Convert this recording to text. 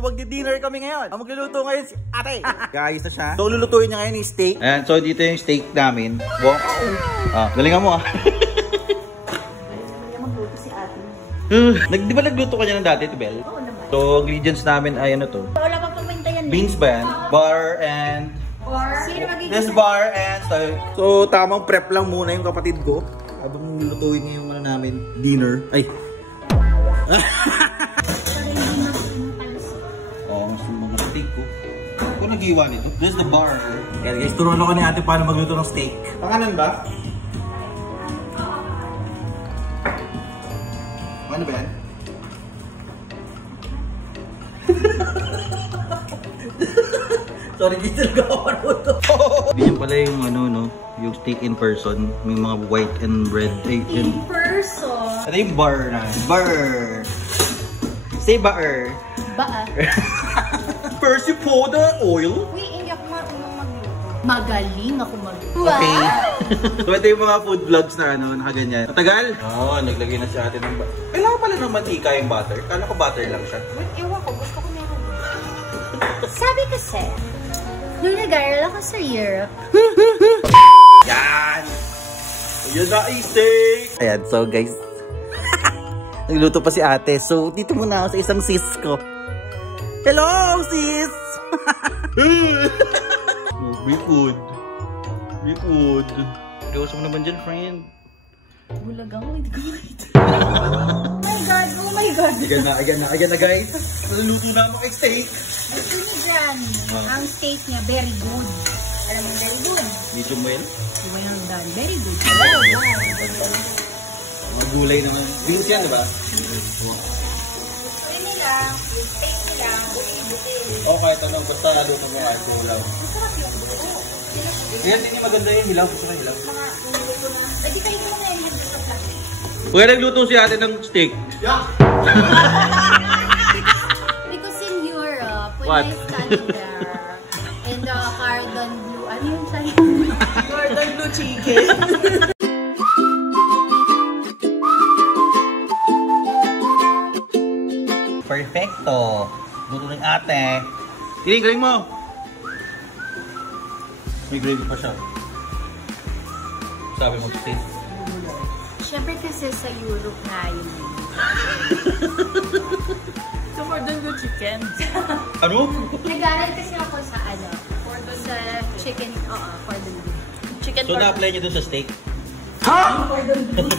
So magdi-dinner kami ngayon. Ang magluluto ngayon si ate. Guys na siya. So lulutuin niya ngayon yung steak. Ayan, so dito yung steak namin. Wow. Galingan mo Magluto si ate. Di ba nagluto ka niya ng dati, Bel? Oo naman. So ingredients namin ay ano to? Wala pa paminta yan. Beans ba yan? Bar and... This bar and... So tamang prep lang muna yung kapatid ko. Habang lulutuin niya yung ano namin, dinner. Ay! Mas yung mga steak ko. Ako nag-iwa nito. This is the bar. Kaya guys, turuan ako ni ate paano magluto ng steak. Pangalan ba? Paano ba yan? Sorry, dito lang ako maluto. Ganyan pala yung ano, no? Yung steak in person. May mga white and red. In person? Ito yung bar na. Bar. Say bar. Baa. First you pour the oil. Uy, hindi ako magluto. Magaling ako magluto. Okay. So ito yung mga food vlogs na ano, nakaganyan. Matagal? Oo, naglagay na siya atin ng butter. Kailangan pala ng mantika yung butter. Kala ko butter lang siya. Wait, ewan ko. Gusto ko meron. Sabi kasi, nung nag-aaral ako sa Europe. Yan! Ayan na ay steak! Ayan, so guys. Nagluto pa si ate. So, dito muna ako sa isang sis ko. Hello, sis! Be food. Be food. Iwas mo naman dyan, friend. Bulag ako, hindi ko makita. Oh my God! Ayan na guys. Naluluto na ako kay steak. At ini Granny, ang steak niya, very good. Alam mo, very good. Medium well. Well done, very good. Mga gulay naman. Beans yan, diba? Ini lang, steak nila, Okay, tanong. Basta luto mo kahit lang. masarap yung buo. Ayan, hindi maganda yung hilaw. Gusto ko hilaw. Mga niluluto na. Pwede kayo mo na yung sa plastic. Kuya, nagluto si ate ng steak. Yeah. Because in Europe, when What? I studied there, in the cordon bleu, ano yung sabi? Cordon bleu chicken. Perfecto. Luto ng ate. Galing mo. May gravy pa siya. Sabi mo, steak. Siyempre kasi sa Europe na yun. So, cordon bleu chicken. Ano? Nag-aaral kasi ako sa sa chicken, cordon bleu. Chicken So, na-apply niyo dun sa steak? Cordon bleu.